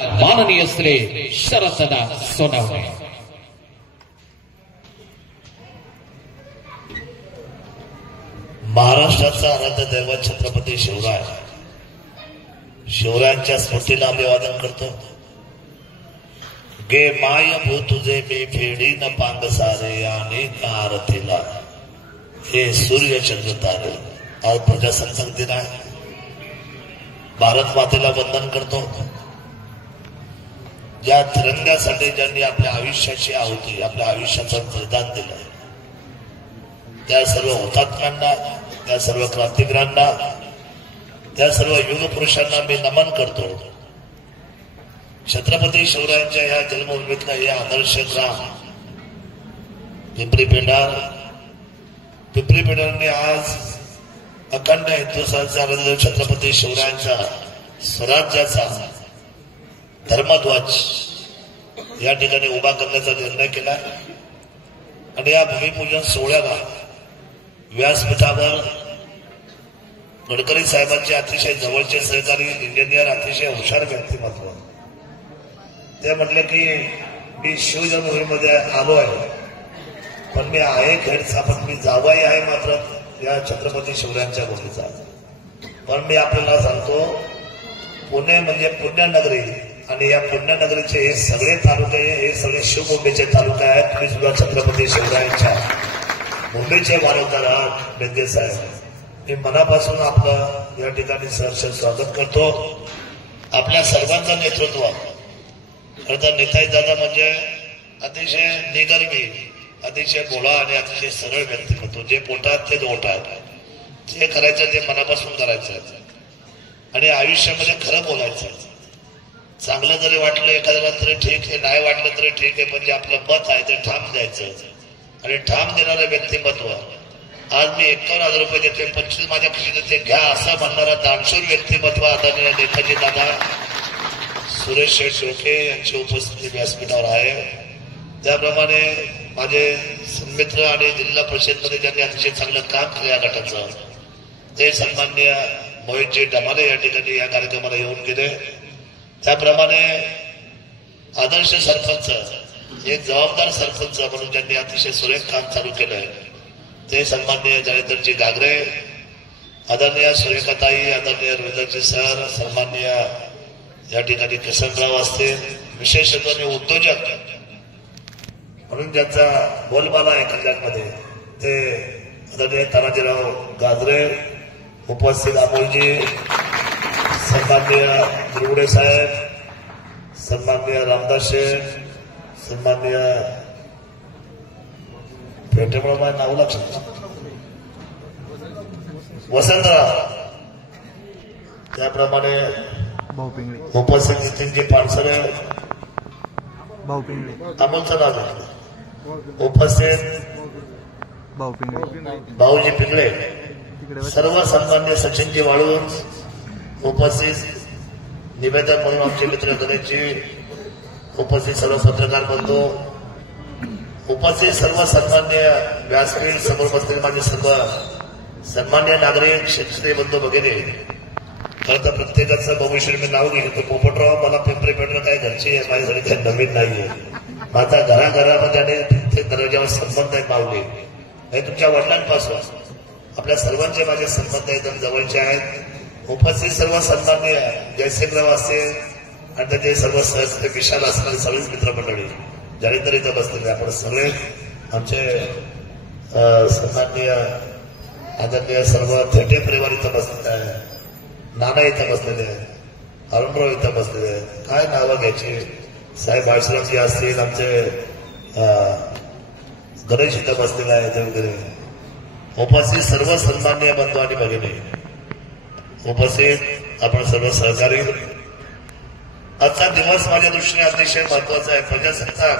माननीय श्री शरददा सोनवणे. महाराष्ट्राचा आराध्य दैवत छत्रपती शिवराय, शिवरायांच्या स्मृतीला अभिवादन करतो. गे माय भू तुझे मी फेडी न पांग सारे आणि आरतीला हे सूर्य चंद्र तारे. आज प्रजासत्ताक दिन आहे. भारत मातेला वंदन करतो. ज्या तिरंग्यासाठी ज्यांनी आपल्या आयुष्याची आहुती, आपल्या आयुष्याचं बलिदान दिलं, त्या सर्व हुतात्म्यांना, त्या सर्व क्रांतिवीरांना, त्या सर्व युग पुरुषांना मी नमन करतो. छत्रपती शिवरायांच्या या जन्मभूमीतला या आदर्श ग्राम पिंपरी पेंढारने आज अखंड हिंदुस्थानचा छत्रपती शिवरायांच्या स्वराज्याचा धर्मध्वज या ठिकाणी उभा करण्याचा निर्णय केला. आणि या भूमिपूजन सोहळ्याला व्यासपीठावर गडकरी साहेबांचे अतिशय जवळचे सहकारी इंजिनियर, अतिशय हुशार व्यक्तिमत्व, ते म्हटले की मी शिवजन्मभूमीमध्ये आलो आहे, पण मी आहे खेडचा, पण मी जावाई आहे मात्र या छत्रपती शिवरायांच्या भूमीचा. पण मी आपल्याला सांगतो, पुणे म्हणजे पुण्यनगरी, आणि या पुण्यनगरीचे हे सगळे तालुके, हे सगळे शिवमुंबईचे तालुके आहेत. तुम्ही सुद्धा छत्रपती शिवरायांच्या मुंबईचे वारसदार आहात. बेंगे साहेब, मी मनापासून आपलं या ठिकाणी सहर्ष स्वागत करतो. आपल्या सर्वांचं नेतृत्व, खरं तर नेताजी दादा म्हणजे अतिशय निगर्मी, अतिशय भोळा आणि अतिशय सरळ व्यक्तिमत्व. जे पोटात ते ओटात, जे करायचं ते मनापासून करायचं आणि आयुष्यामध्ये खरं बोलायचं. चांगलं जरी वाटलं एखाद्याला तरी ठीक आहे, नाही वाटलं तरी ठीक आहे, पण जे आपलं मत आहे ते ठाम द्यायचं. आणि ठाम देणारं व्यक्तिमत्व, आज मी 51,000 रुपये देते, 25 माझ्या खिशीत देते, घ्या असं म्हणणारा दानशूर व्यक्तिमत्व आदरणीय नेताजी दादा सुरेश शेठ शेळके यांची उपस्थिती व्यासपीठावर आहे. त्याप्रमाणे माझे सन्मित्र आणि जिल्हा परिषदमध्ये ज्यांनी अतिशय चांगलं काम केलं या गटाचं, ते सन्माननीय मोहितजी डमाले या ठिकाणी या कार्यक्रमाला येऊन गेले. त्याप्रमाणे आदर्श सरपंच, एक जबाबदार सरपंच म्हणून ज्यांनी अतिशय सुरेख काम चालू केलंय, ते सन्माननीय जयेंद्रजी गागरे, आदरणीय सुरेखाताई, आदरणीय रवींद्रजी सर, सन्माननीय या ठिकाणी किसनराव असतील, विशेषत्वाने उद्योजक म्हणून ज्यांचा बोलबाला आहे कल्याणमध्ये, ते आदरणीय तानाजीराव गाजरे, उपस्थित अमोलजी, सन्माननीय गुरुडे साहेब, सन्माननीय रामदास शेठ, सन्माननीय पेटेमुळे माझं नाव लक्षात वसंतराव, त्याप्रमाणे उपस्थित नितीनजी पानसरे, अमोलचं नाव घेतलं, उपस्थित भाऊजी पिंगळे, सर्व सन्मान्य सचिनजी वाळून, उपस्थित निवेदन म्हणून आमचे मित्र गणेशजी, उपस्थित सर्व पत्रकार बंधू, उपस्थित सर्व सन्मान्य व्यासपीठ समोर बसलेले माझे सर्व सन्मान्य नागरिक, शेतकरी बंधू वगैरे. खरं तर प्रत्येकाचं भविष्य मी नाव घेतो. पोपटराव, मला पिंपरी पेंढार काय घरची आहे, माझ्यासाठी काही नवीन नाहीये. माझा घराघरामध्ये आणि प्रत्येक दर्जावर संबंध आहेत माऊली. हे तुमच्या वडिलांपासून आपल्या सर्वांचे माझे संबंध एकदम जवळचे आहेत. उपस्थित सर्व सन्मान्य जयसिंगराव असतील आणि त्याचे सर्व सहकारी विशाल असणारे सगळेच मित्रमंडळी ज्याने तर इथं बसलेले, आपण सगळे आमचे सन्माननीय आदरणीय सर्व थेटे परिवार इथं बसलेले आहे, नाना इथं बसलेले आहे, अरुणराव इथं बसलेले आहेत. काय नावं घ्यायची, साहेब आश्रमजी असतील, आमचे गणेश इथं बसलेले आहे वगैरे. उपस्थित सर्व सन्माननीय बंधू आणि भगिनी, उपस्थित आपण सर्व सहकारी. आजचा दिवस माझ्या दृष्टीने अतिशय महत्वाचा आहे. प्रजासत्ताक,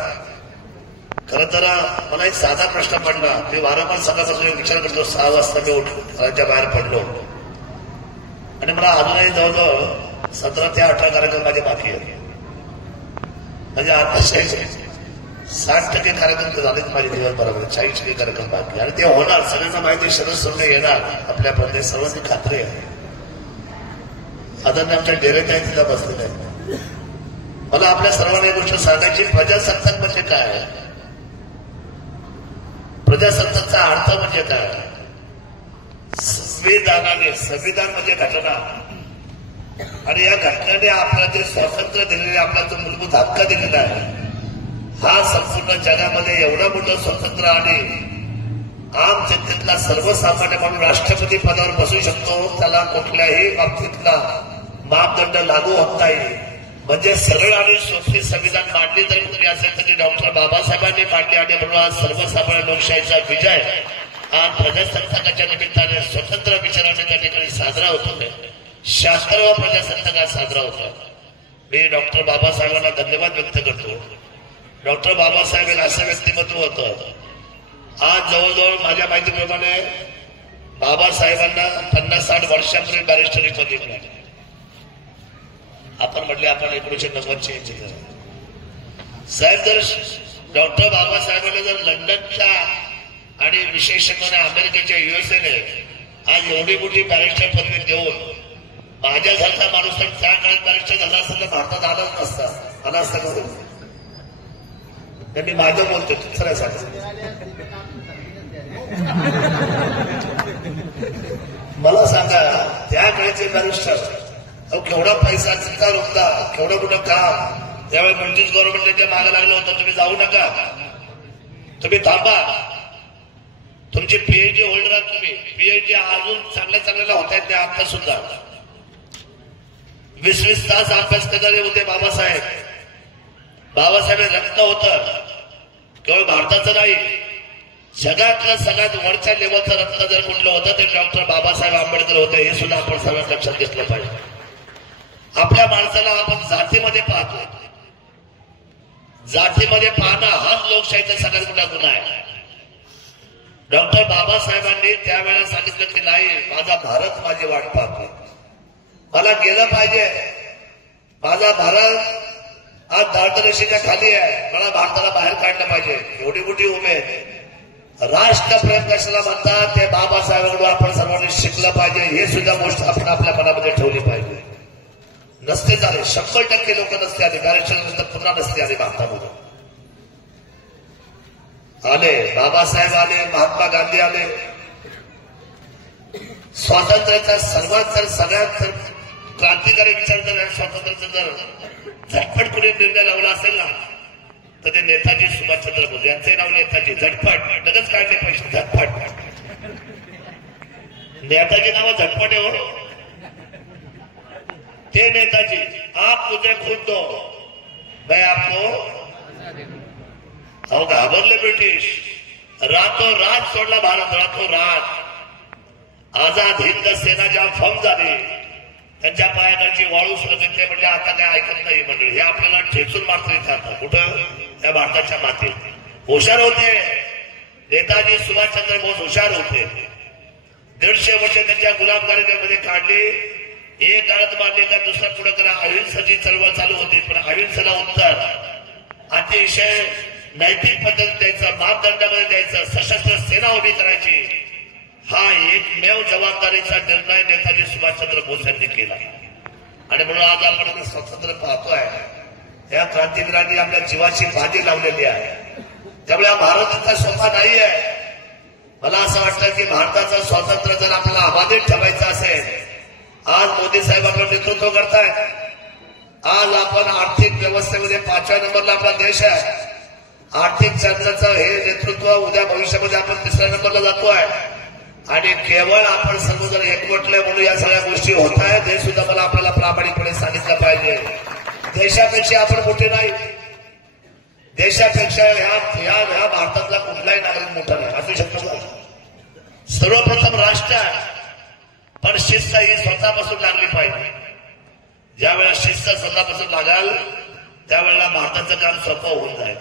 खरं तर मला एक साधा प्रश्न पडला. मी वारंवार सकाळपासून विचार करतो. 6 वाजता मी घराच्या बाहेर पडलो आणि मला अजूनही जवळजवळ 17 ते 18 कार्यक्रम माझे बाकी आहेत. म्हणजे अतिशय 60% कार्यक्रम तर झालेच माझे दिवसभरामध्ये, 40% कार्यक्रम बाकी, आणि ते होणार. सगळ्यांना माहिती, शरद सोडणे येणार आपल्या प्रदेश, सर्वांची खात्री आहे. आदरणीय आमच्या डेरेत आहे तिला बसलेले आहे. मला आपल्या सर्वांना एक गोष्ट सांगायची, प्रजासत्ताक म्हणजे काय, प्रजासत्ताकचा अर्थ म्हणजे काय. संविधान म्हणजे घटना, आणि या घटनेने आपल्याला जे स्वातंत्र्य दिलेले, आपला जो मूलभूत हक्क दिलेला आहे, हा संपूर्ण जगामध्ये एवढा मोठं स्वातंत्र्य आणि आम जनतेतला सर्वसामान्य म्हणून राष्ट्रपती पदावर बसू शकतो, त्याला कुठल्याही बाबतीतला मापदंड लागू होत नाही. म्हणजे सरळ आणि सोपी संविधान मांडली जर कुठली असेल तर ती डॉक्टर बाबासाहेबांनी मांडली, आणि म्हणून आज सर्वसामान्य लोकशाहीचा विजय आज प्रजासत्ताकाच्या निमित्ताने स्वतंत्र विचाराने त्या ठिकाणी साजरा होतो. 76वा प्रजासत्ताक आज साजरा होतो. मी डॉक्टर बाबासाहेबांना धन्यवाद व्यक्त करतो. डॉक्टर बाबासाहेब हे असं व्यक्तिमत्व होतं. आज जवळजवळ माझ्या माहितीप्रमाणे बाबासाहेबांना 50-60 वर्षापूर्वी बॅरिस्टरी पदवी मिळाली. आपण म्हटले आपण 1990चे इंजिनियर साहेब. जर डॉक्टर बाबासाहेबांना जर लंडनच्या आणि विशेषतः अमेरिकेच्या युएसएने आज एवढी मोठी बॅरिस्टर पदवी देऊन माझ्यासारखा माणूस तर त्या काळात बॅरिस्टर झाला असता तर भारतात आलाच नसता. आला असता का? मी माझं बोलतो खरं सांग. मला सांगा त्या काळचे बॅरिस्टर केवढा पैसा चिंता रोखता, केवढं कुठं काम. त्यावेळी ब्रिटिश गव्हर्नमेंटच्या मागे लागलं होतं, तुम्ही जाऊ नका, तुम्ही थांबा, तुमची पीएचडी होल्डर आहात, तुम्ही पीएचडी अजून चांगल्या होत आहेत त्या आता सुद्धा. 20-20 तास अभ्यास करणारे होते बाबासाहेब. बाबासाहेब रक्त होतं, केवळ भारताचं नाही जगातलं सगळ्यात वरच्या लेवलचं रक्त जर कुठलं होतं ते डॉक्टर बाबासाहेब आंबेडकर होते. हे सुद्धा आपण सगळ्यांना लक्षात घेतलं पाहिजे. आपल्या माणसाला आपण जातीमध्ये पाहतोय, जातीमध्ये पाहणं हाच लोकशाहीचा सगळ्यात मोठा गुन्हा आहे. डॉक्टर बाबासाहेबांनी त्यावेळेला सांगितलं की नाही, माझा भारत माझी वाट पाहतोय, मला गेलं पाहिजे, माझा भारत आज दारिद्र्यरेषेच्या खाली आहे, मला भारताला बाहेर काढलं पाहिजे. एवढी मोठी उमेद. राष्ट्रप्रेम कशाला म्हणतात ते बाबासाहेबांकडून आपण सर्वांनी शिकलं पाहिजे. हे सुद्धा गोष्ट आपण आपल्या मनामध्ये ठेवली पाहिजे. नसते झाले 100% लोक नसते आले, बॅरिस्टर पुन्हा नसते आले भारतामध्ये. आले बाबासाहेब आले, महात्मा गांधी आले. स्वातंत्र्याचा सर्वात सगळ्यात क्रांतिकारी विचार जर स्वातंत्र्याचा जर झटपट पुढे निर्णय लावला असेल ना तर ते नेताजी सुभाषचंद्र बोस यांचे नाव नेताजी. झटपट लगेच काढले पैसे, झटपट. नेताजी नाव झटपट आहे हो. ते नेताजी आप मुझे खुद दो मैं आपको. अहो घाबरले ब्रिटिश, रातो रात सोडला भारत, रातो रात. आझाद हिंद सेना जेव्हा फॉर्म झाली त्यांच्या पायाखालची वाळू सुरत ते म्हणजे आता काय ऐकत नाही मंडळी, हे आपल्याला ठेचून मारतो इथे आता कुठं त्या भारताच्या मातीत. हुशार होते नेताजी सुभाषचंद्र बोस, हुशार होते. 150 वर्ष त्यांच्या गुलामगिरीमध्ये काढली. एक काळात मानले तर दुसरा पुढे करा. अहिंसेची चळवळ चालू होती, पण अहिंसेला उत्तर अतिशय नैतिक पद्धत द्यायचं, मापदंडामध्ये द्यायचं, सशस्त्र सेना उभी करायची. हा एकमेव जबाबदारीचा निर्णय नेताजी सुभाषचंद्र बोस यांनी केला. आणि म्हणून आज आपण स्वातंत्र्य पाहतोय. या क्रांतिवीरांनी आपल्या जीवाची बाजी लावलेली आहे. त्यामुळे हा भारत इतका सोपा नाही आहे. मला असं वाटतं की भारताचं स्वातंत्र्य जर आपल्याला अबाधित ठेवायचं असेल, आज मोदी साहेब आपलं नेतृत्व करतायत. आज आपण आर्थिक व्यवस्थेमध्ये 5व्या नंबरला आपला देश आहे. आर्थिक चर्चाचं हे नेतृत्व उद्या भविष्यामध्ये आपण 3ऱ्या नंबरला जातोय. आणि केवळ आपण सर्वजण एकवटले म्हणून या सगळ्या गोष्टी होत आहेत हे सुद्धा मला आपल्याला प्रामाणिकपणे सांगितलं पाहिजे. देशापेक्षा आपण मोठे नाही, देशापेक्षा ह्या भारतातला कुठलाही नागरिक मोठा नाही असू शकतो का? सर्वप्रथम राष्ट्र आहे, पण शिस्त ही स्वतःपासून लागली पाहिजे. ज्या वेळेला शिस्त स्वतःपासून लागाल त्यावेळेला भारताचं काम सोपं होऊन जाईल.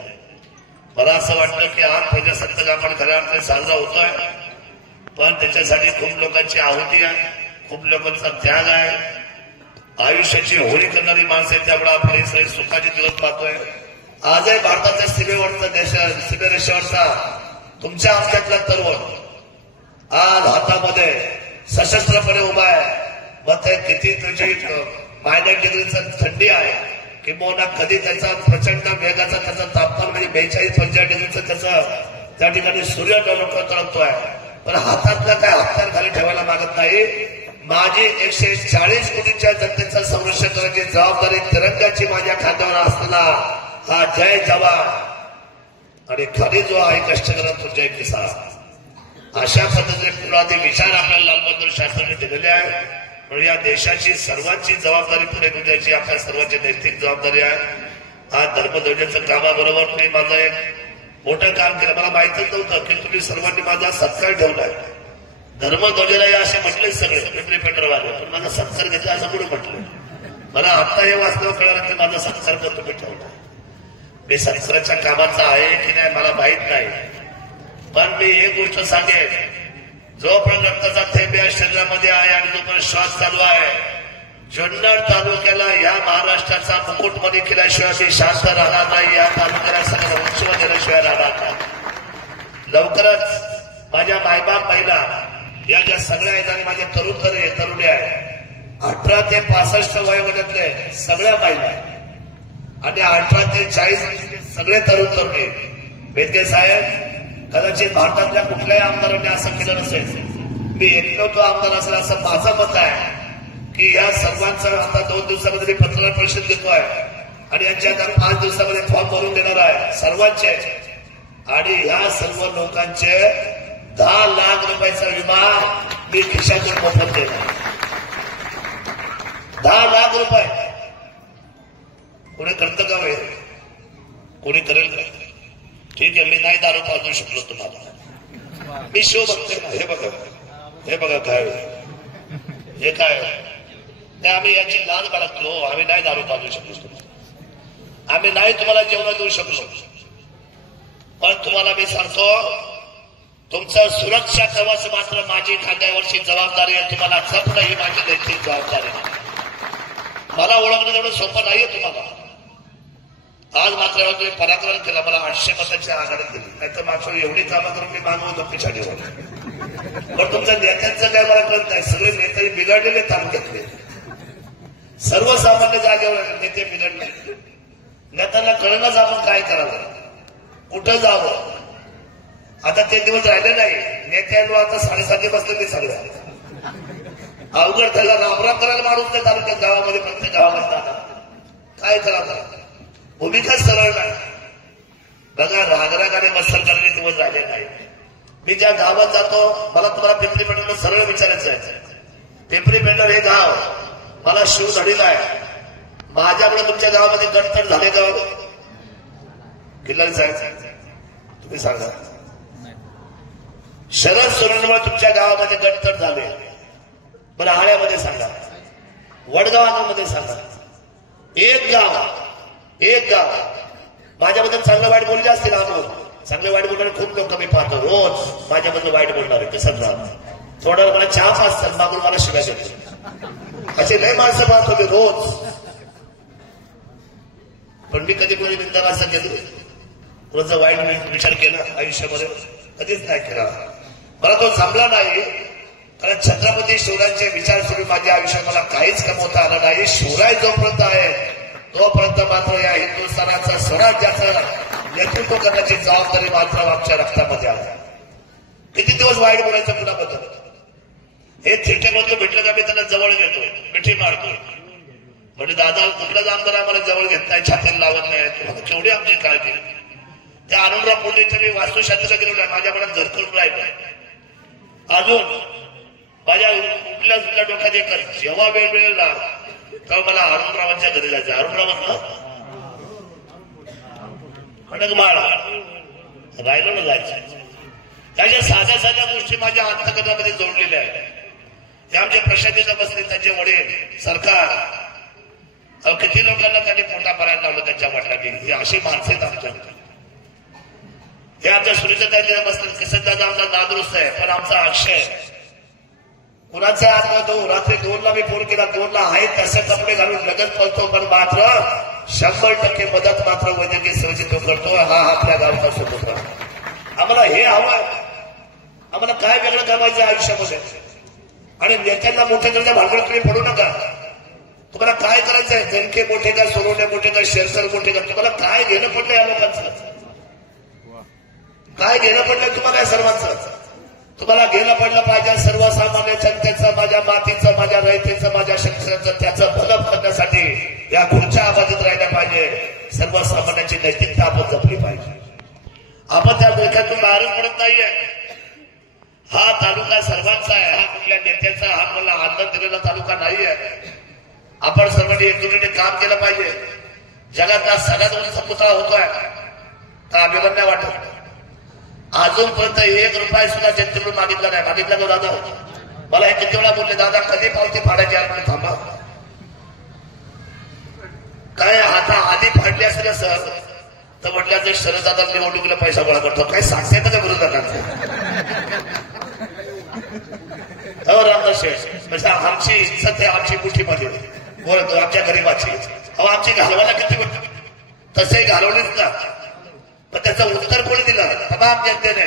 मला असं वाटतं की आज प्रजासत्ताक आपण खऱ्या अर्थाने साजरा होतोय, पण त्याच्यासाठी खूप लोकांची आहुती आहे, खूप लोकांचा त्याग आहे, आयुष्याची होळी करणारी माणसं आहेत. त्यामुळे आपण हे सगळे सुखाचे दिवस पाहतोय. आजही भारताच्या सीमेरेषेवरचा तुमच्या आमच्यातला तरुण आज हातामध्ये सशस्त्रपणे उभा आहे. मग ते किती तुझी -डिग्रीचं थंडी आहे, किंबहुना कधी त्याचा प्रचंड वेगाचा त्याचा तापमान म्हणजे 42-45 डिग्रीचं त्याचं त्या ठिकाणी सूर्य तळतोय, पण हातातला काय हातात खाली ठेवायला मागत नाही. माझी 140 कोटीच्या जनतेचं संरक्षण करण्याची जबाबदारी तिरंग्याची माझ्या खांद्यावर असताना हा जय जवान आणि खाली जो आहे कष्ट करत तो जय किसान, अशा पद्धतीने पुराधी विचार आपल्याला लाल बहादूर शास्त्रींनी दिलेले आहे. म्हणून या देशाची सर्वांची जबाबदारी पुढे द्यायची आपल्या सर्वांची नैतिक जबाबदारी आहे. हा धर्मध्वजाचं कामाबरोबर तुम्ही माझं एक मोठं काम केलं. मला माहितच नव्हतं की तुम्ही सर्वांनी माझा सत्कार ठेवलाय. धर्मध्वजाला असे म्हटले सगळे पिंपरी पेटरवाले, पण माझा सत्कार घेतला असं कुठे म्हटलं. मला आता हे वास्तव कळलं की माझा सत्कार तर तुम्ही ठेवला. मी सत्काराच्या कामाचा आहे की नाही मला माहित नाही, पण मी एक गोष्ट सांगेन, जोपर्यंत रक्ताचा थेंब या शरीरामध्ये आहे आणि जोपर्यंत श्वास चालू आहे, जुन्नर तालुक्याला या महाराष्ट्राचा मुकुटमध्ये केल्याशिवाय मी शांत राहणार नाही. या तालुक्याला सगळं वंशव देण्याशिवाय राहणार नाही. लवकरच माझ्या मायबाप महिला या ज्या सगळ्या आहेत आणि माझे तरुणी आहेत, 18 ते 65 वयोगटातले सगळ्या महिला आणि 18 ते 40 सगळे तरुणी. बेदके साहेब, कदाचित भारतातल्या कुठल्याही आमदारांनी असं केलं नसेल. मी एकलो तो आमदार असेल असं माझं मत आहे की या सर्वांचं आता 2 दिवसामध्ये मी पत्रकार परिषद घेतोय आणि यांच्या आता 5 दिवसामध्ये फॉर्म भरून देणार आहे सर्वांचे. आणि ह्या सर्व लोकांचे 10 लाख रुपयाचा विमा मी खिशातून मोफत देणार. 10 लाख रुपये कोणी करतं का वेळ? कोणी करेल का? ठीक आहे, मी नाही दारू पाजू शकलो तुम्हाला. मी शो बघतोय ना, हे बघा काय हे काय नाही. आम्ही याची लाज बाळगलो, आम्ही नाही दारू पाजू शकलो तुम्हाला, आम्ही नाही तुम्हाला जेवण देऊ शकलो. पण तुम्हाला मी सांगतो, तुमचं सुरक्षा कवच मात्र माझी खांद्यावरची जबाबदारी आहे. तुम्हाला जपणं ही माझी नैतिक जबाबदारी आहे. मला ओळखणं एवढं सोपं नाहीये तुम्हाला. आज मात्र तुम्ही पराक्रम केला, मला 800 मतांची आघाडी दिली. नाहीतर मात्र एवढी कामं करून मी मानव होतो पिछाडीवर. पण तुमच्या नेत्यांचं काय मला कळत नाही. सगळे नेते बिघडलेले तालुक्यातले, सर्वसामान्य जागेवर नेते बिघडले. नेत्यांना कळणंच आपण काय करावं, कुठं जावं. आता ते दिवस राहिले नाही. नेत्यांवर आता 7:30 बसलेले सगळ्या अवघड त्याला रामराम करायला माणूस नाही तालुक्यात, गावामध्ये प्रत्येक गावामध्ये काय करावं. भूमिका सरळ नाही. बघा, रागराग आणि मत्सर करणे दिवस राहिले नाही. मी ज्या गावात जातो, मला तुम्हाला पिंपरी पेंढरला सरळ विचारायचं आहे. पिंपरी पेंढर हे गाव मला शिव धडीला आहे. माझ्यामुळे तुमच्या गावामध्ये गटतट झाले का? किल्लारी साहेब तुम्ही सांगा. शरद सोनवणेमुळे तुमच्या गावामध्ये गटतट झाले. बरं, आळ्यामध्ये सांगा, वडगावामध्ये सांगा. एक गाव माझ्याबद्दल चांगलं वाईट बोलले असतील. चांगले वाईट बोलणारे खूप लोक मी पाहतो रोज. माझ्याबद्दल वाईट बोलणारे कसं ना, थोडं मला चहा पाचतात, मागून मला शिव्या देतात, असे लय माणसं पाहतो मी रोज. पण मी कधी कोणी निंदा असं केलं, रोजचा वाईट विचार केला आयुष्यामध्ये कधीच नाही केला. मला तो जमला नाही, कारण छत्रपती शिवरायांचे विचार सोडून माझ्या आयुष्यात मला काहीच कमवता आलं नाही. शिवराय जोपर्यंत आहे तोपर्यंत मात्र या हिंदुस्थानाचं स्वराज्याचं नेतृत्व करण्याची जबाबदारी मात्र आमच्या रक्तामध्ये आहे. किती दिवस वाईट बोलायचं कुणाबद्दल? हे थिएटरमधलं भेटलं का मी त्यांना जवळ घेतो, मिठी मारतो. म्हणजे दादा कुठलाच आमदार आम्हाला जवळ घेत नाही, छातीला लावत नाही. तुम्हाला केवढी आमची काळजी. त्या आनंदराव पुणेच्या मी वास्तुशास्त्राला गेलो नाही, माझ्या मनात झरकून राहिलं. अजून माझ्या कुठल्या डोक्यात एकच, जेव्हा वेळ मिळेल ना तेव्हा मला अरुणरावांच्या घरी जायचं. अरुणरावांना खडकमाळा राहिलो ना जायचं. त्याच्या साध्या साध्या गोष्टी माझ्या अंतकरणामध्ये जोडलेल्या आहेत. ते आमच्या प्रशांतीला बसले, त्यांचे वडील, सरकार, किती लोकांना त्यांनी पोटा भरायला लावलं त्यांच्या वडिलांनी. ही अशी माणसं आहेत आमच्या. हे आमच्या सुनीता ताईला बसले, किसन दादा आमचा नादुरुस्त आहे, पण आमचा अक्षय कुणाचा आत्मा रात्री 2ला मी फोन केला, 2ला आहे तसे कपडे घालून लगत पळतो, पण मात्र 100% मदत मात्र वैद्यकीय सेवेची तो करतो. हा आपल्या गावचा स्वतंत्र. आम्हाला हे हवं. आम्हाला काय वेगळं करायचं आयुष्यामध्ये. आणि नेत्यांना मोठ्या करण्या भानगडीत तुम्ही पडू नका. तुम्हाला काय करायचंय? जनके मोठे का, सोनवणे मोठे का, शेरसर मोठे का? तुम्हाला काय घेणं पडलं या लोकांचं? काय घेणं पडलं तुम्हाला या सर्वांचं? तुम्हाला घेणं पडलं पाहिजे सर्वसामान्य जनतेचं, माझ्या मातीचं, माझ्या रयतेचं, माझ्या शेतकऱ्याचं, त्याचं भलं करण्यासाठी या खुर्च्या आबादित राहिल्या पाहिजे. सर्वसामान्यांची नैतिकता आपण जपली पाहिजे. आपण त्या डोक्यातून बाहेरच पडत नाहीये. हा तालुका सर्वांचा आहे, हा कुठल्या नेत्याचा, हा मला आनंद दिलेला तालुका नाहीये. आपण सर्वांनी एकजुटीने काम केलं पाहिजे. जगातला सगळ्यात उंच पुतळा होतोय तर अभिमान वाटत. अजूनपर्यंत 1 रुपया सुद्धा जनतेकडून मागितला नाही. मागितला का दादा? मला हे किती वेळा बोलले, दादा कधी पावती फाडायची यार? थांबा, काय आता आधी फाडली असेल ना सर, तर म्हटलं ते शरद दादा निवडणुकीला पैसा गोळा करतो. काय सांगता येतं का विरोधकांना? रामदास शेठ आमची इज्जत आहे आमची मुठीमध्ये बोलतो, आमच्या गरीबाची. आमची घालवायला किती तसे घालवलीच ना, पण त्याचं उत्तर कोणी दिलं? तमाम जनतेने.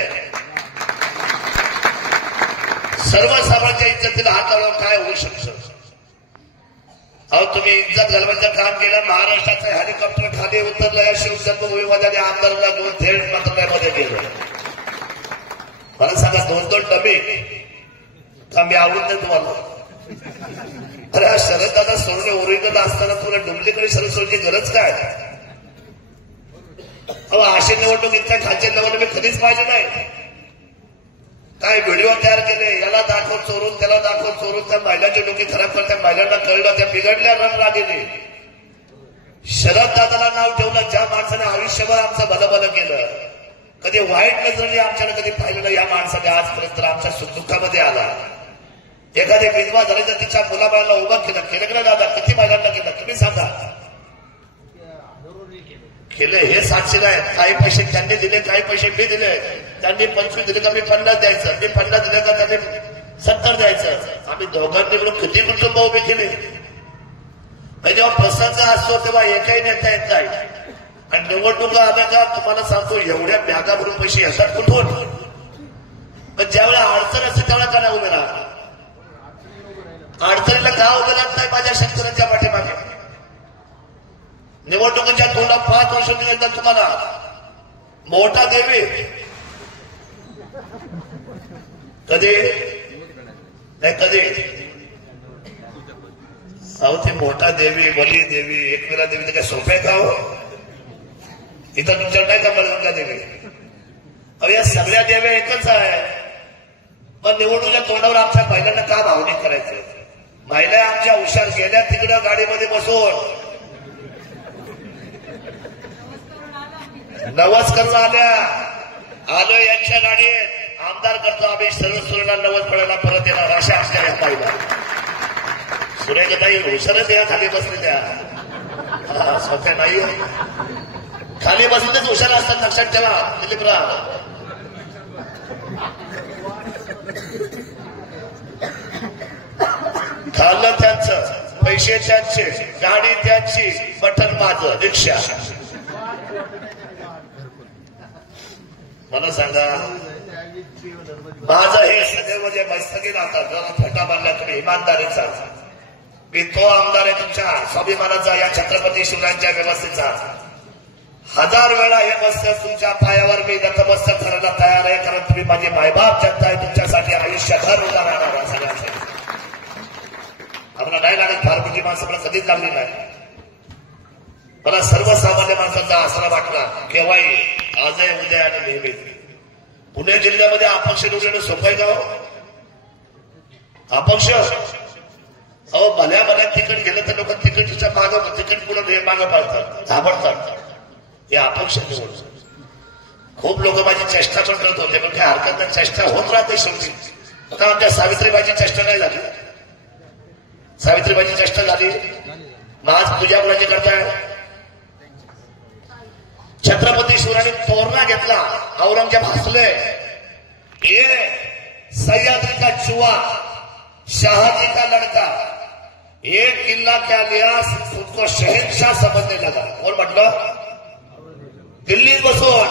सर्वसामान्यांच्या इज्जतीला हात लावून काय होऊ शकतं? तुम्ही इज्जत घालवायचं काम केलं. महाराष्ट्राचं हेलिकॉप्टर खाली उतरलं या शिवजन्मभूमीमध्ये, आमदाराला 2 थेट मंत्रालयामध्ये गेलं. मला सांगा 2-2 डबे का मी आवडत नाही तुम्हाला? अरे हा शरद दादा सोडणे ओरिजिनल असताना तुला डुप्लिकेट शरद सोडण्याची गरज काय? अशी निवडणूक इतक्या खालच्या लेवल मी कधीच पाहिजे नाही. काय व्हिडिओ तयार केले, याला दाखव चोरून, त्याला दाखव चोरून, त्या महिलांची डोकी खराब करत्या. महिलांना कळलं, त्या बिघडल्या रणरागिणी. शरद दादाला नाव ठेवलं ज्या माणसाने आयुष्यभर आमचं भलं केलं, कधी वाईट नजरेने आमच्याला कधी पाहिलं नाही. या माणसाने आजपर्यंत आमच्या सुखदुःखामध्ये आला. एखादी विधवा झाली तर तिच्या मुलाबाळाला उभा केलं की नाही दादा? किती महिलांना केलं तुम्ही सांगा? केले हे साक्षी नाही. काही पैसे त्यांनी दिले, काही पैसे मी दिले. त्यांनी 25 दिले का मी 50 द्यायचं, मी 50 दिले का त्यांनी 70 द्यायचं. आम्ही दोघांनी मिळून किती कुटुंब उभे केले. जेव्हा प्रसंग असतो तेव्हा एकही नेता येत नाही. आणि निवडणुका आल्या का तुम्हाला सांगतो एवढ्या बॅगा भरून पैसे येतात कुठून? पण ज्यावेळेला अडचण असते त्यावेळेला का नाही उभे राहा? अडचणीला का उभे राहत नाही माझ्या शेतकऱ्यांच्या पाठीमागे? निवडणुकीच्या तोंडात 5 वर्ष एकदा तुम्हाला मोठा देवी कधी नाही कधी ते मोठा देवी, बली देवी, एकविरा देवी ते काय सोपे का हो? इथं तुमच्याकडे नाही का बलगंगा देवी? या सगळ्या देव्या एकच आहे. पण निवडणुकीच्या तोंडावर आमच्या महिलांना का भावनिक करायचं? महिला आमच्या हुशार गेल्या तिकडं गाडीमध्ये बसून नवस करून आल्या. आलो यांच्या गाडीत आमदार करतो आम्ही, सर्व सुरेला नवस पडायला परत येणार अशा असल्या या पाहिला. सुरेखताई हुशारच या खाली बसलेल्या, सोप्या नाही. खाली बसलेच हुशार असतात, लक्षात ठेवा दिलीपराव. खाल्लं त्यांचं, पैसे त्यांचे, गाडी त्यांची, बटन माझं, रिक्षा. मला सांगा माझं हे सदैव जे मस्तकी राहतात, जरा फटा मारल्या तुम्ही इमानदारीचा. मी तो आमदार आहे तुमच्या स्वाभिमानाचा, या छत्रपती शिवरायांच्या व्यवस्थेचा. 1000 वेळा हे मस्तक तुमच्या पायावर मी नतमस्तक करायला तयार आहे, कारण तुम्ही माझी मायबाप जनता आहे. तुमच्यासाठी आयुष्यभर उभा राहणार सगळ्यांसाठी. आम्हाला नाही लागत फार मोठी माणसं, मला कधीच लागली नाही. मला सर्वसामान्य माणसाचा आसरा वाटला केव्हाही, आजही, उद्या आणि नेहमी. पुणे जिल्ह्यामध्ये अपक्ष निवडणं सोपं आहे का हो? अपक्ष भल्या तिकीट गेलं तर लोक तिकीटच्या मागं, तिकीट पुढे मागं पाळतात, घाबरतात. हे अपक्ष निवडणं. खूप लोक माझी चेष्टा पण करत होते, पण काही हरकत नाही, चेष्टा होत राहते शेवटी. आता आमच्या सावित्रीबाईची चेष्टा नाही झाली. सावित्रीबाईची चेष्टा झाली, मग आज पूजा कुणाची करताय? छत्रपती शिवरायांनी तोरणा घेतला, औरंगजेब हसले. ये सह्याद्री का चुआ, शाहजी का लड़का, एक किल्ला क्या लिया, खुद को शहनशाह समझने लगा. कोण म्हटलं? दिल्लीत बसून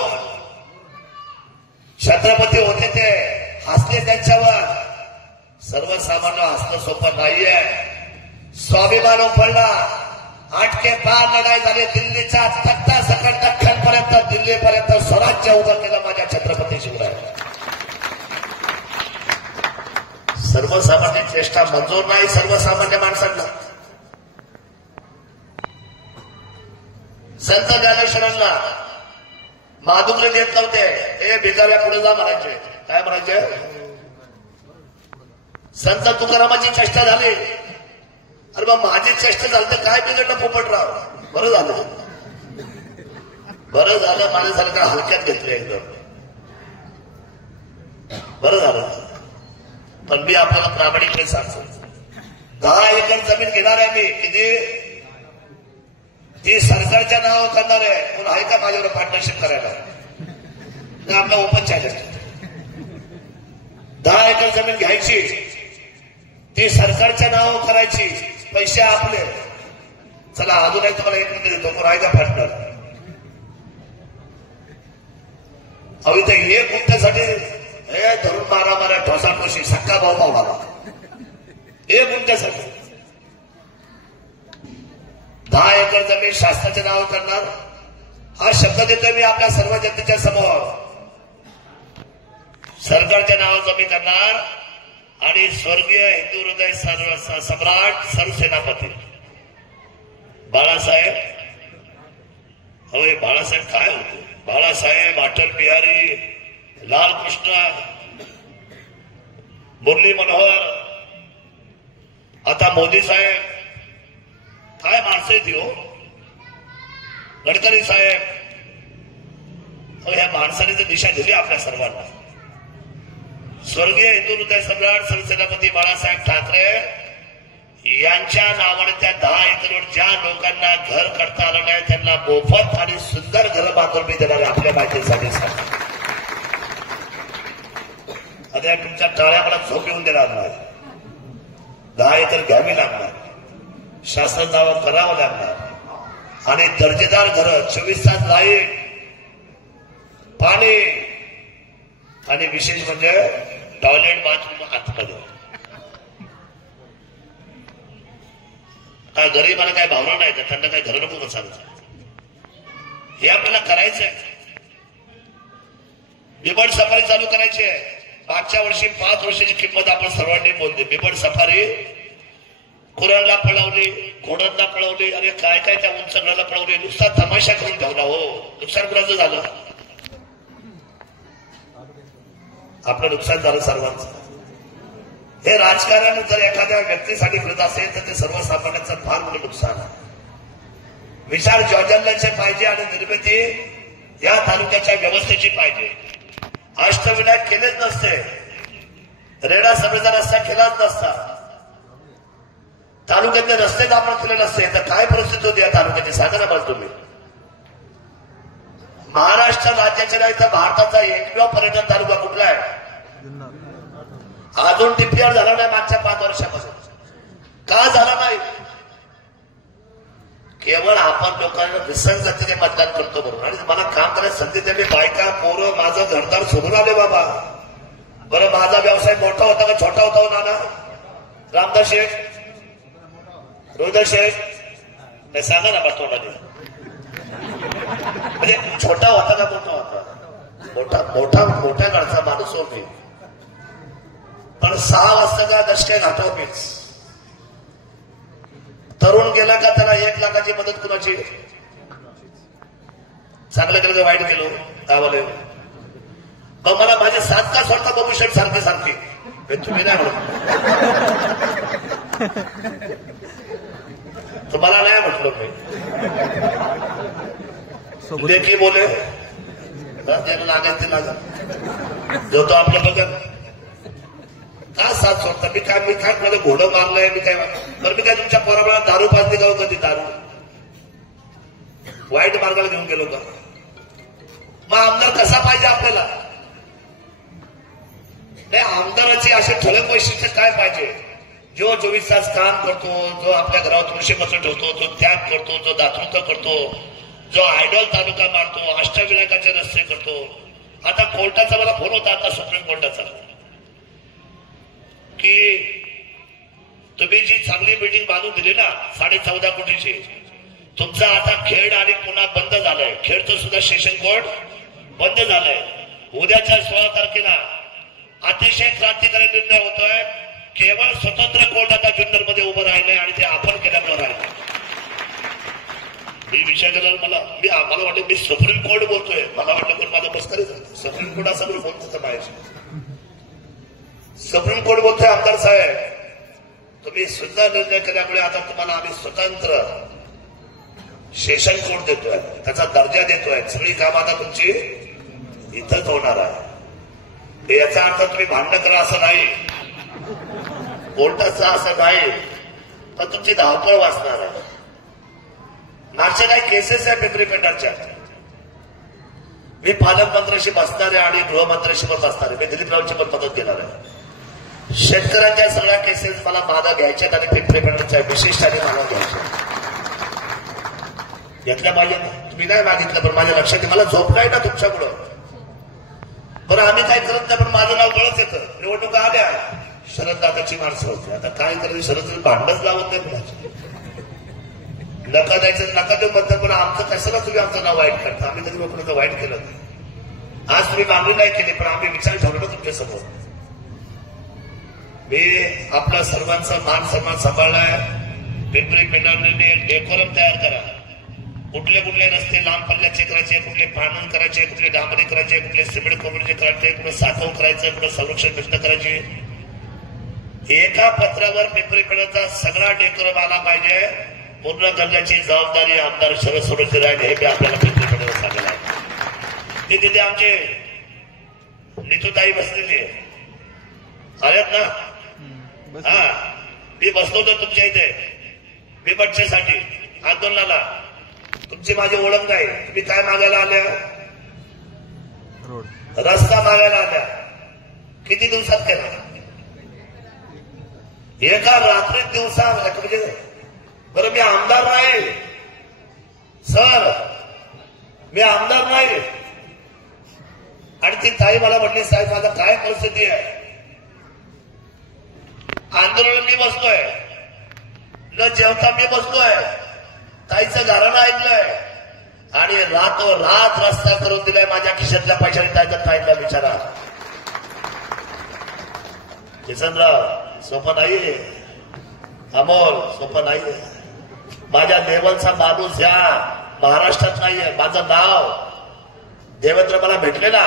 छत्रपती होते ते, हसले त्यांच्यावर. सर्वसामान्य हसणं सोपं नाहीये. स्वाभिमान उफळला, आटके पार लढाई झाली, दिल्लीच्या तख्ता सकट दख्खनपर्यंत, दिल्लीपर्यंत स्वराज्य उभं केलं माझ्या छत्रपती शिवराय. सर्वसामान्य चेष्टा मंजूर नाही सर्वसामान्य माणसांना. संत ज्ञानेश्वरांना माधुकरी देत नव्हते, हे भिकाऱ्या पुढे जा म्हणायचे. काय म्हणायचे? संत तुकारामाची चेष्टा झाली, अरे बा माझी चेष्टा झाली तर काय बिघडलं पोपटराव? बरं झालं, बरं झालं, माझ्यासारखं हलक्यात घेतलं एकदम, बरं झालं. पण मी आपल्याला प्रामाणिकपणे सांगतो, 10 एकर जमीन घेणार आहे मी. किती? ती सरकारच्या नावावर करणार आहे. कोण आहे का माझ्यावर पार्टनरशिप करायला? आपला ओपन चॅलेंज. 10 एकर जमीन घ्यायची, ती सरकारच्या नावावर करायची, पैसे आपले. चला अजून एक तुम्हाला 1 मिनिट देतो. कोण आहे का पार्टनर? अहो इथे 1 गुंठ्यासाठी हे धरून मारा ठोसाठोशी सक्का भाऊ पावला. 1 गुंठ्यासाठी 10 एकर जमीन शासनाच्या नावावर करणार, हा शब्द देतोय मी आपल्या सर्व जनतेच्या समोर. सरकारच्या नावावर जमीन करणार आणि स्वर्गीय हिंदू हृदय सम्राट सरसेनापती बाळासाहेब. होय, बाळासाहेब काय होते? बाळासाहेब, अटल बिहारी, लालकृष्ण, मुरली मनोहर, आता मोदी साहेब, काय माणसं ती हो. गडकरी साहेब. ह्या माणसाने जर दिशा दिली आपल्या सर्वांना. स्वर्गीय हिंदू हृदय सम्राट सरसेनापती बाळासाहेब ठाकरे यांच्या नावाने त्या 10 एकरवर ज्या लोकांना घर करता आलं नाही त्यांना मोफत आणि सुंदर घर बांधून मी देणार आपल्या माहितीसाठी सांगतो. आता तुमच्या टाळ्या मला झोप येऊन देणार नाही. 10 एकर घ्यावी लागणार, शासन नाव करावं लागणार आणि दर्जेदार घरं, 24 तास लाईट, पाणी आणि विशेष म्हणजे टॉयलेट बाथरूम आतमध्ये. काय गरीबाला काय भावना नाही तर त्यांना काय घर नको का सांगतो? हे आपल्याला करायचं आहे. बिबट सफारी चालू करायची आहे. मागच्या वर्षी 5 वर्षाची किंमत आपण सर्वांनी बोलली. बिबट सफारी कुऱ्हाडला पळवली, घोड्यांना पळवली, अरे काय काय त्या उंचगडाला पळवली. नुसता तमाशा करून ठेवला. हो, नुकसान कुणाचं झालं? आपलं नुकसान झालं सर्वांचं. हे राजकारण जर एखाद्या व्यक्तीसाठी करत असेल तर ते सर्वसामान्यांचं फार मोठं नुकसान आहे. विचार जॉर्जनचे पाहिजे आणि निर्मिती या तालुक्याच्या व्यवस्थेची पाहिजे. अष्टविनायक केलेच नसते, रेडा सभेचा रस्ता केलाच नसता, तालुक्यातले रस्ते आपण केले नसते तर काय परिस्थिती होती या तालुक्याची सांगा ना मला तुम्ही. महाराष्ट्र राज्याच्या नाही तर भारताचा एकमेव पर्यटन तालुका कुठला आहे? अजून टीपीआर झाला नाही मागच्या 5 वर्षापासून. का झाला नाही? केवळ आपण लोकांना विसंगतीने मतदान करतो म्हणून. आणि मला काम करायची संधी दिली, बायका पोरं माझं घरदार सोडून आले बाबा. बरं माझा व्यवसाय मोठा होता का छोटा होता हो नाना? रामदास शेठ, रोहिदास शेठ, नाही सांगा ना बस तोंडाने. म्हणजे छोटा होता का मोठा होता? मोठ्या घरचा माणूस हो मी. पण 6 वाजता का दशके घाटव मीच. तरुण गेला का त्याला 1 लाखाची मदत कुणाची? चांगलं केलं का वाईट केलं? गावाला मग मला माझे 7 का सोडता बघू शेट सारखी तुम्ही नाही म्हणून तुम्हाला नाही म्हटलं मी. देखी बोले ज्याला लागेल ते लागेल. जो तो आपलं बघत का 7 सोडता? मी काय माझं घोडं मारलंय मी काय? बरं मी काय तुमच्या पोराला दारू पाजली का? कधी दारू वाईट मार्गाला घेऊन गेलो का? मग आमदार कसा पाहिजे आपल्याला? नाही, आमदाराची असे ठळक वैशिष्ट्य काय पाहिजे? जो 24 तास काम करतो, जो आपल्या घरावर तुळशी बसून ठेवतो, जो त्याग करतो, जो दातृत्व करतो, जो आयडॉल तालुका मारतो, अष्टविनायकाचे रस्ते करतो. आता कोर्टाचा मला फोन होता, आता सुप्रीम कोर्टाचा, की तुम्ही जी चांगली बिल्डिंग बांधून दिली ना 14.5 कोटीची, तुमचा आता खेड आणि पुन्हा बंद झालंय. खेडचं सुद्धा सेशन कोर्ट बंद झालंय. उद्याच्या 16 तारखेला अतिशय क्रांतिकारी निर्णय होतोय. केवळ स्वतंत्र कोर्ट आता जुन्नर मध्ये उभं राहिलंय आणि ते आपण केल्यामुळे राहिलं. मी विषय केला मला वाटलं मी सुप्रीम कोर्ट बोलतोय. मला वाटलं पण माझं मस्करी झालं. सुप्रीम कोर्ट असं बोलतो माझ्याशी. सुप्रीम कोर्ट बोलतोय आमदार साहेब तुम्ही सुंदर निर्णय केल्यामुळे आता तुम्हाला आम्ही स्वतंत्र सेशन कोर्ट देतोय, त्याचा दर्जा देतोय. सगळी कामं आता तुमची इथंच होणार आहे. याचा अर्थ तुम्ही भांडण करा असं नाही, कोर्टाचं असं नाही, पण तुमची धावपळ वाचणार आहे. मागच्या काही केसेस आहे पिंपरी पेंढारच्या. मी पालकमंत्र्याशी बसणार आहे आणि गृहमंत्र्याशी पण बसणार आहे. मी दिलीपरावची पण मदत घेणार आहे. शेतकऱ्यांच्या सगळ्या केसेस मला मागे घ्यायच्यात आणि पिंपरी पेंढारच्या विशिष्टाने मला घ्यायच्या. घेतल्या पाहिजे. तुम्ही नाही मागितलं पण माझ्या लक्षात मला झोप नाही ना तुमच्याकडं. बरं आम्ही काय करत नाही पण माझं नाव गळत येतं. निवडणुका आल्या शरद दादाची माणसं होती. आता काय करायचं, शरद भांडच लावत नाही कुणाची. नका द्यायचं नका देऊ म्हणतात, पण आमचं कशाला तुम्ही आमचं नाव वाईट करता. आम्ही कधी कोणाचं वाईट केलं नाही. आज तुम्ही मागणी नाही केली पण आम्ही विचार ठेवला ना तुमच्यासमोर. मी आपला सर्वांचा मान सन्मान सांभाळलाय. पिंपरी पेंढारने डेकोरम तयार करा. कुठले कुठले रस्ते लांब पल्ल्याचे करायचे, कुठले पाणन करायचे, कुठले डांबरी करायचे, कुठले सिमेंट कोबरीचे करायचे, कुठे साठव करायचं, कुठे संरक्षण व्यक्त करायचे. एका पत्रावर पिंपरी पेंढारचा सगळा डेकोरम आला पाहिजे. पूर्ण करण्याची जबाबदारी आमदार शरद सोनवणे राहिले हे मी आपल्याला पिंपरी पेंढारला सांगितलं आहे. ते तिथे आमचे नितूताई बसलेली आहे. आल्यात ना? हा मी बसलो होतो तुमच्या इथे बिबटच्यासाठी आंदोलनाला. तुमची माझी ओळख नाही. तुम्ही काय मागायला आल्या? रस्ता मागायला आल्या. किती दिवसात केला? एका रात्रीत दिवसा म्हणजे. बरं मी आमदार नाही सर, मी आमदार नाही. आणि ती ताई मला म्हटली साहेब माझा काय परिस्थिती आहे. आंदोलन मी बसलोय, न जेवता मी बसलोय, ताईचं घराणं ऐकलंय आणि रात रस्ता करून दिलाय. माझ्या खिशातल्या पैशाने ताईला विचारा. किसनराव सोपं नाहीये, अमोल सोपं नाहीये. माझ्या लेवलचा माणूस या महाराष्ट्रात नाहीये. माझं नाव देवेंद्र मला भेटलेला.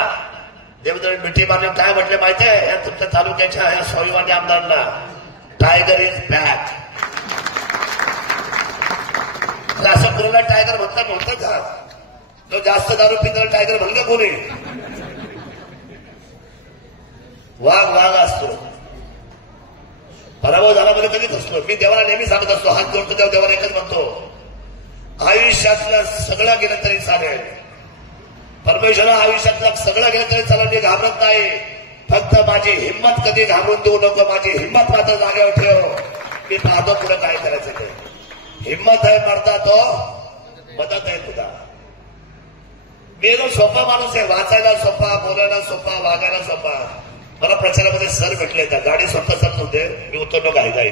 देवेंद्र मिठी मारले काय म्हटले माहितीये या तुमच्या तालुक्याच्या या स्वाभिमानी आमदारांना, टायगर इज बॅक. असं कोणाला टायगर म्हणतात म्हणतात का? तो जास्त दारू पिताना टायगर म्हणलं कोणी? वाघ असतो. पराभव झाला मध्ये कधीच असतो. मी देवाला नेहमी सांगत असतो, हात जोडतो तेव्हा देवाला एकच म्हणतो, आयुष्यातलं सगळं गेलं तरी चालेल. परमेश्वरा आयुष्यातलं सगळं गेलं तरी चालेल. मी घाबरत नाही. फक्त माझी हिंमत कधी घाबरून देऊ नको. माझी हिंमत मात्र जागेवर ठेव. मी पाहतो पुढे काय करायचं ते. हिंमत आहे मरता तो मदत आहे तुझा. मी एकदम सोपा माणूस आहे. वाचायला सोपा, बोलायला सोपा, वागायला सोपा. मला प्रचारामध्ये सर भेटले त्या गाडी स्वतः सर नव्हते. मी उतरलो घाई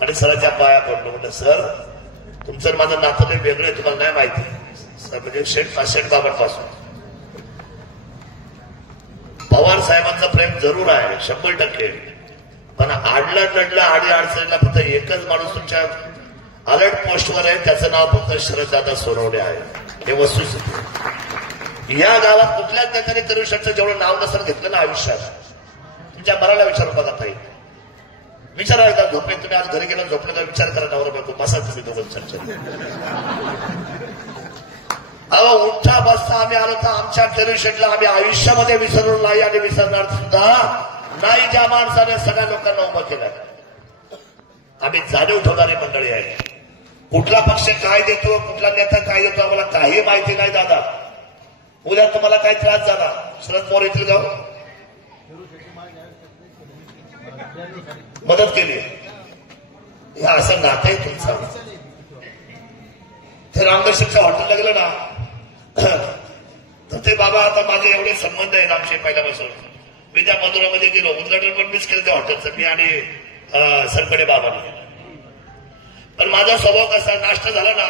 आणि सरांच्या पाया पडलो. म्हटलं सर तुमचं माझं नातं काही वेगळं आहे, तुम्हाला नाही माहिती. सर म्हणजे शेठ बाबांपासून पवार साहेबांचं प्रेम जरूर आहे 100%. पण आडला नडला आडी अडचणीला फक्त एकच माणूस तुमच्या अलर्ट पोस्टवर आहे, त्याचं नाव फक्त शरददादा सोनवणे आहे. हे वस्तुस्थिती. या गावात कुठल्याच नेत्याने करू शकतं जेवढं नाव नसर घेतलं ना आयुष्यात. तुमच्या मराला विचारून बघा ताई, विचारा एकदा झोपले तुम्ही आज घरी गेला झोपले का विचार करा नवरा बायको बसा तुम्ही दोघं चर्चा. अहो उठा बसता आम्ही आलो तर आमच्या टेरिशनला आम्ही आयुष्यामध्ये विसरून नाही आणि विसरणार सुद्धा नाही. ज्या माणसाने सगळ्या लोकांना उभं केलं आम्ही जाणीव ठेवणारी मंडळी आहे. कुठला पक्ष काय देतो, कुठला नेता काय देतो आम्हाला काही माहिती नाही दादा. उद्या तुम्हाला काही त्रास झाला शरद पवार येथील गाव मदत केली. हे असं नातं आहे तुमचं. ते रामदर्शनच्या हॉटेलला गेलं ना तर ते बाबा आता माझे एवढे संबंध आहेत आमचे पहिल्यापासून. मी त्या मधुरामध्ये गेलो, उद्घाटन पण मीच केलं त्या हॉटेलचं. मी आणि सरकडे बाबांनी. पण माझा स्वभाव कसा, नाश्ता झाला ना,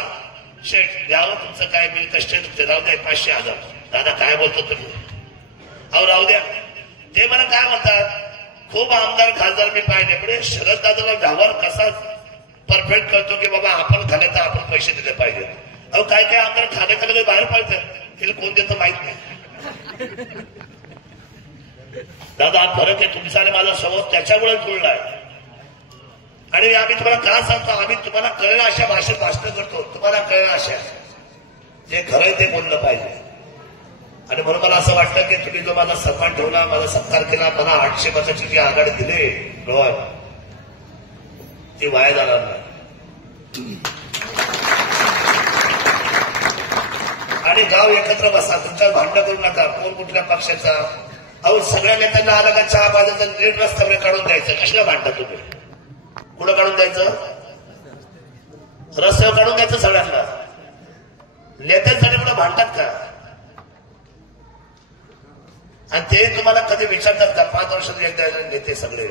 शेठ द्यावं तुमचं काय बिल कष्ट आहे तुमचे, राहू द्या 500,000. दादा काय बोलतो तुम्ही, अहो राहू द्या. ते मला काय म्हणतात, खूप आमदार खासदार मी पाहिले, पण शरद दादाला व्यवहार कसा परफेक्ट करतो की बाबा आपण खाले तर आपण पैसे दिले पाहिजे. अहो काय काय आमदार खाले खाले बाहेर पडतात, तिला कोण देतं माहित नाही. दादा हा फरक आहे तुमचा आणि माझा स्वभाव त्याच्यामुळे जुळलाय. आणि आम्ही तुम्हाला का सांगतो, आम्ही तुम्हाला कळलं अशा भाषेत भाषण करतो, तुम्हाला कळलं अशा जे खरं आहे ते बोललं पाहिजे. आणि म्हणून मला असं वाटतं की तुम्ही जो माझा सन्मान ठेवला, माझा सत्कार केला, मला 800 मताची जी आघाडी दिली रोहन, ती वाया जाणार नाही. आणि गाव एकत्र बसा, तुमच्यात भांडण करू नका कोण कुठल्या पक्षाचा. अहो सगळ्या नेत्यांना आला का चहा पाजाचा नीट रस्त्यावर काढून द्यायचं, कशाला भांडता तुम्ही, कुठं काढून द्यायचं, रस्त्यावर काढून द्यायचं सगळ्यांना. नेत्यांसाठी कुठं भांडतात का, आणि ते तुम्हाला कधी विचारतात का 5 वर्षात एकदा नेते सगळे.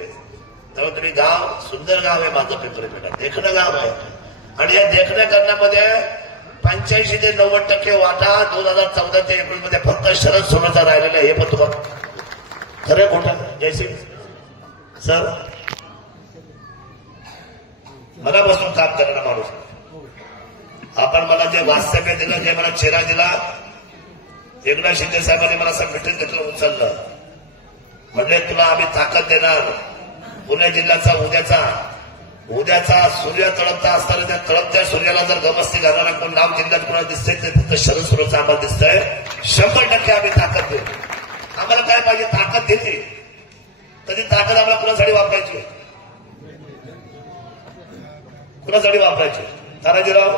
तेव्हा तुम्ही गाव, सुंदर गाव आहे माझं पिंपरी, देखणं गाव आहे. आणि या देखण्या करण्यामध्ये 85 ते 90% वाटा 2014 ते 19 मध्ये फक्त शरद सोनवणेचा राहिलेला आहे. हे पण तुम्हाला खरं खोटं, जयसिंग सर मनापासून काम करणारा माणूस. आपण मला जे वास्तव्य दिलं, जे मला चेहरा दिला, एकनाथ शिंदे साहेबांनी मला असं मिटिंग घेतलं, उचललं, म्हणले तुला आम्ही ताकद देणार. पुणे जिल्ह्याचा उद्याचा सूर्य तळपता असताना त्या तळपत्या सूर्याला जर गमस्ती घालणारा कोण नाव जिल्ह्यात कोणाला दिसतंय ते फक्त शरद सोनवणेचं आम्हाला दिसतंय. 100% आम्ही ताकद देऊ. आम्हाला काय पाहिजे, ताकद देते. कधी ताकद आम्हाला कुणासाठी वापरायची, कुणासाठी वापरायची, तानाजीराव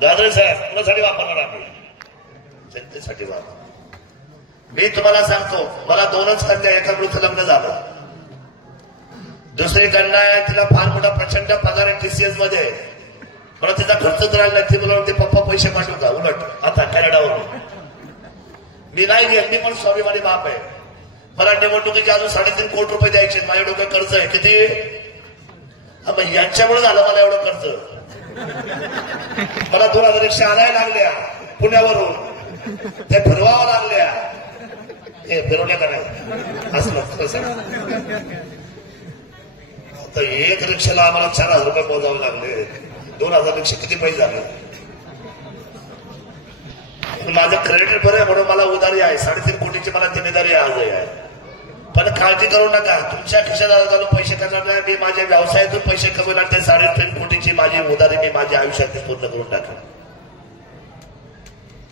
दादरे साहेब कुणासाठी वापरणार आम्ही, जनतेसाठी वापर. मी तुम्हाला सांगतो, मला 2च कन्या, एका मुलीचं लग्न झालं, दुसरी कन्या आहे, तिला फार मोठा प्रचंड पगार आहे TCS मध्ये. मला तिचा खर्चच राहिला नाही. ती मला पप्पा पैसे पाठवू का, उलट आता कॅनडावरून मी नाही घेत. मी पण स्वाभिमानी बाप आहे. मला निवडणुकीचे अजून 3.5 कोटी रुपये द्यायचे, माझ्या डोक्यात कर्ज आहे किती. यांच्यामुळे झालं मला एवढं कर्ज. मला 2000 रिक्षा आणायला लागल्या पुण्यावरून, ते फिरवावं लागल्या. हे फिरवल्या का नाही असलं तर एक रिक्षाला आम्हाला 4000 रुपये मोजावे लागले. 2000 रिक्षा किती पैसे झाले. माझं क्रेडिट बरं आहे म्हणून मला उधारी आहे. 3.5 कोटीची मला जिम्मेदारी आजही आहे. पण काळजी करू नका, तुमच्या खिशात घालून पैसे करणार नाही. मी माझ्या व्यवसायातून पैसे कमवणार. ते 3.5 कोटीची माझी उधारी मी माझ्या आयुष्यात पूर्ण करून टाकली.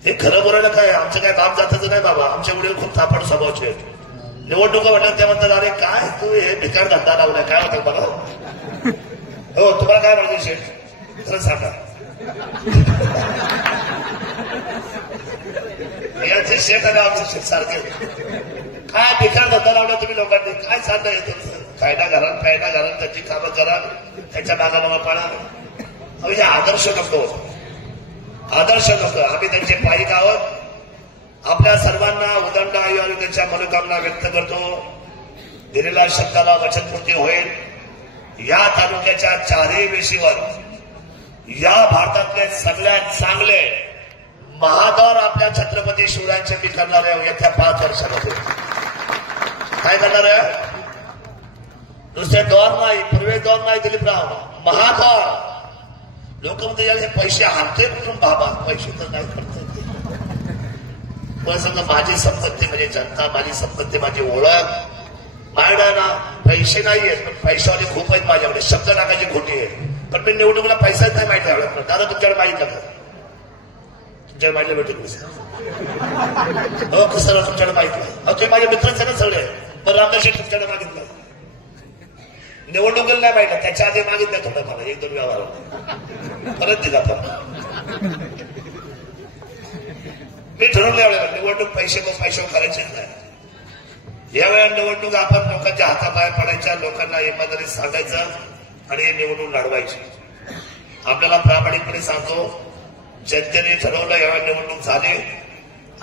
हे खरं बोलायला काय, आमचं काय बाप जाताचं नाही बाबा. आमच्या मुळे खूप थापड स्वभावचे आहेत. निवडणुका म्हटलं ते म्हणतात अरे काय तू हे भिकार धंदा लावलाय, काय होतं मला. हो तुम्हाला काय म्हणते शेठ, खरं सांगा. याचे शेठ आणि आमचे शेठ सारखे. काय भिकार धंदा लावला तुम्ही लोकांनी, काय चाललं येतं. खायला घरात प्यायला घरात, त्याची कामं करा, त्याच्या मागामागा पाळा. म्हणजे आदर्श नको, आदर्श नको. आम्ही त्यांचे पायिक आहोत. आपल्या सर्वांना उदंड आयु आरोग्याच्या मनोकामना व्यक्त करतो. दिलेल्या शब्दाला वचनपूर्ती होईल. या तालुक्याच्या 4ही वेशीवर या भारतातले सगळ्यात चांगले महादौर आपल्या छत्रपती शिवरायांचे मी करणार आहे येत्या 5 वर्षामध्ये. काय करणार आहे, दुसरे दौर नाही, पूर्वे दौर नाही, दिलीपराव महादौर. लोक म्हणते यार हे पैसे आणते कुठून बाबा, पैसे तर नाही करता. सांगा माझी संपत्ती म्हणजे जनता, माझी संपत्ती माझी ओळख. माझ्याकडे ना पैसे नाही आहेत, पण पैशावाले खूप आहेत माझ्याकडे. शब्द टाकायची खोटी आहे, पण मी निवडणुकीला पैसाच नाही माहिती आहे. दादा तुमच्याकडे माहिती का, तुमच्याकडे माहिती भेटेल हो कसं तुमच्याकडे माहिती नाही. तुम्ही माझे मित्रच आहे ना सगळे. पण रामदास शेठ तुमच्याकडे मागितलं, निवडणुकीला नाही माहिती, त्याच्या आधी मागितलं थोडं मला 1-2 व्यवहार परत दिला. पण मी ठरवलं यावेळेला निवडणूक पैशावर करायचीच नाही. यावेळेला निवडणूक आपण लोकांच्या हाताबाहेर पडायच्या, लोकांना इमानदारीत सांगायचं आणि निवडणूक लढवायची. आपल्याला प्रामाणिकपणे सांगतो, जनतेने ठरवलं यावेळेला निवडणूक झाली.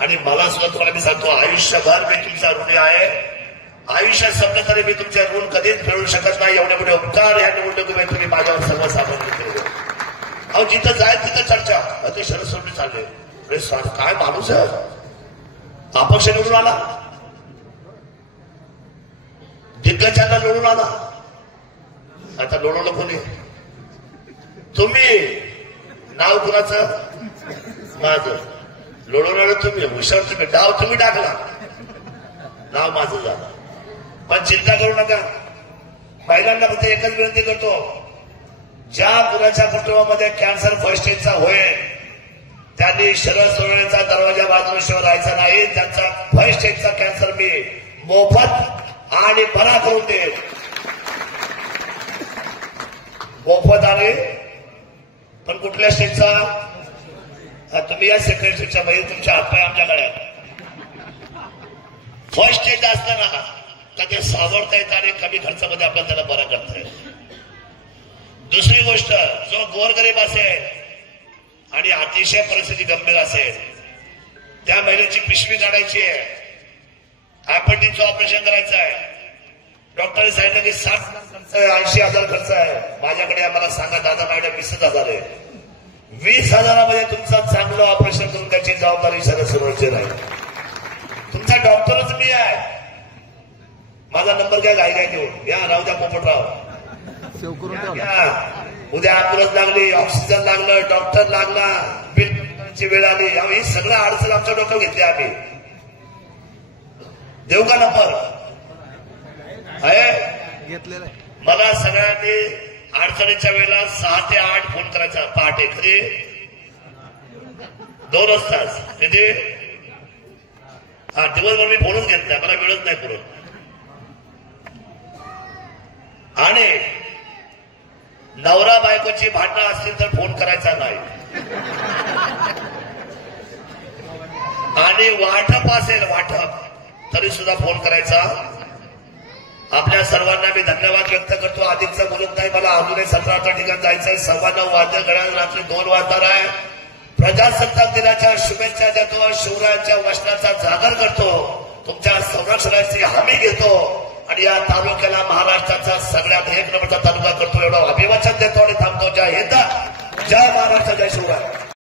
आणि मला सुद्धा तुम्हाला मी सांगतो, आयुष्यभर मी तुमचा ऋणी आहे. आयुष्यात संपलं तरी मी तुमचे ऋण कधीच फेडू शकत नाही. एवढे मोठे उपकार ह्या निवडणुकीमध्ये तुम्ही माझ्यावर सर्वसामान्य केले. अहो जिथं जाय तिथं चर्चा. ते शरद सोडून चालले. अरे काय माणूस आहे. अपक्ष निवडून आला, दिग्गजांना निवडून आला. आता लोळवलं कोणी? तुम्ही. नाव कुणाचं? माझं. लोळवणार तुम्ही, हुशार तुम्ही. डाव तुम्ही टाकला, नाव माझं झालं. पण चिंता करू नका. महिलांना फक्त एकच विनंती करतो, ज्या कुणाच्या कुटुंबामध्ये कॅन्सर फर्स्ट स्टेजचा होईल त्यांनी शरद सोडवण्याचा दरवाजा बाजूशिवाय राहायचा नाही. त्यांचा फर्स्ट स्टेजचा कॅन्सर मी मोफत आणि बरा करून देईल. मोफत आणि पण कुठल्या स्टेजचा? तुम्ही या सेकंड स्टेजच्या मध्ये तुमच्या हातपाय आमच्याकडे. फर्स्ट स्टेज असतं ना तर ते सावरता येतं आणि कमी खर्चामध्ये आपल्याला त्याला बरा करता येईल. दुसरी गोष्ट, जो गोरगरीब असेल आणि अतिशय परिस्थिती गंभीर असेल त्या महिलेची पिशवी काढायची आहे, अपेंडिक्सचं ऑपरेशन करायचं आहे. डॉक्टरने सांगितलं की 60 खर्च आहे, 80,000 खर्च आहे. माझ्याकडे आम्हाला सांगा दादा मॅडम 20,000 आहे. 20,000मध्ये तुमचं चांगलं ऑपरेशन करून त्याची जबाबदारी शरद सोनवणे राहील. तुमचा डॉक्टरच मी आहे. माझा नंबर घ्या, घाई घाई घेऊन या. राहू द्या पोपटराव, उद्या ऍम्ब्युलन्स लागली, ऑक्सिजन लागलं, डॉक्टर लागला, बिलची वेळ आली, ही सगळं अडचण आमच्या डोक्यात घेतली आम्ही. देऊ का नंबर? आहे मला. सगळ्यांनी अडचणीच्या वेळेला 6 ते 8 फोन करायचा पहाटे. कधी 2 तास कधी. दिवसभर मी फोनच घेत नाही, मला वेळच नाही पुरत. आणि नवरा बायकोची भांडणं असतील तर फोन करायचा नाही. आणि वाटप असेल, वाटप, तरी सुद्धा फोन करायचा. आपल्या सर्वांना मी धन्यवाद व्यक्त करतो. अधिकचा बोलत नाही, मला अजूनही 17-18 ठिकाण जायचंय. 9:15 वाजता घड्याळ रात्री 2 वाजणार आहे. प्रजासत्ताक दिनाच्या शुभेच्छा देतो, शिवरायांच्या वचनाचा जागर करतो, तुमच्या संरक्षणाची हमी घेतो आणि या तालुक्याला महाराष्ट्राचा सगळ्यात 1 नंबरचा तालुका करतो एवढं अभिवाचन देतो आणि थांबतो. जय हिंद, जय महाराष्ट्र, जय शिवराय.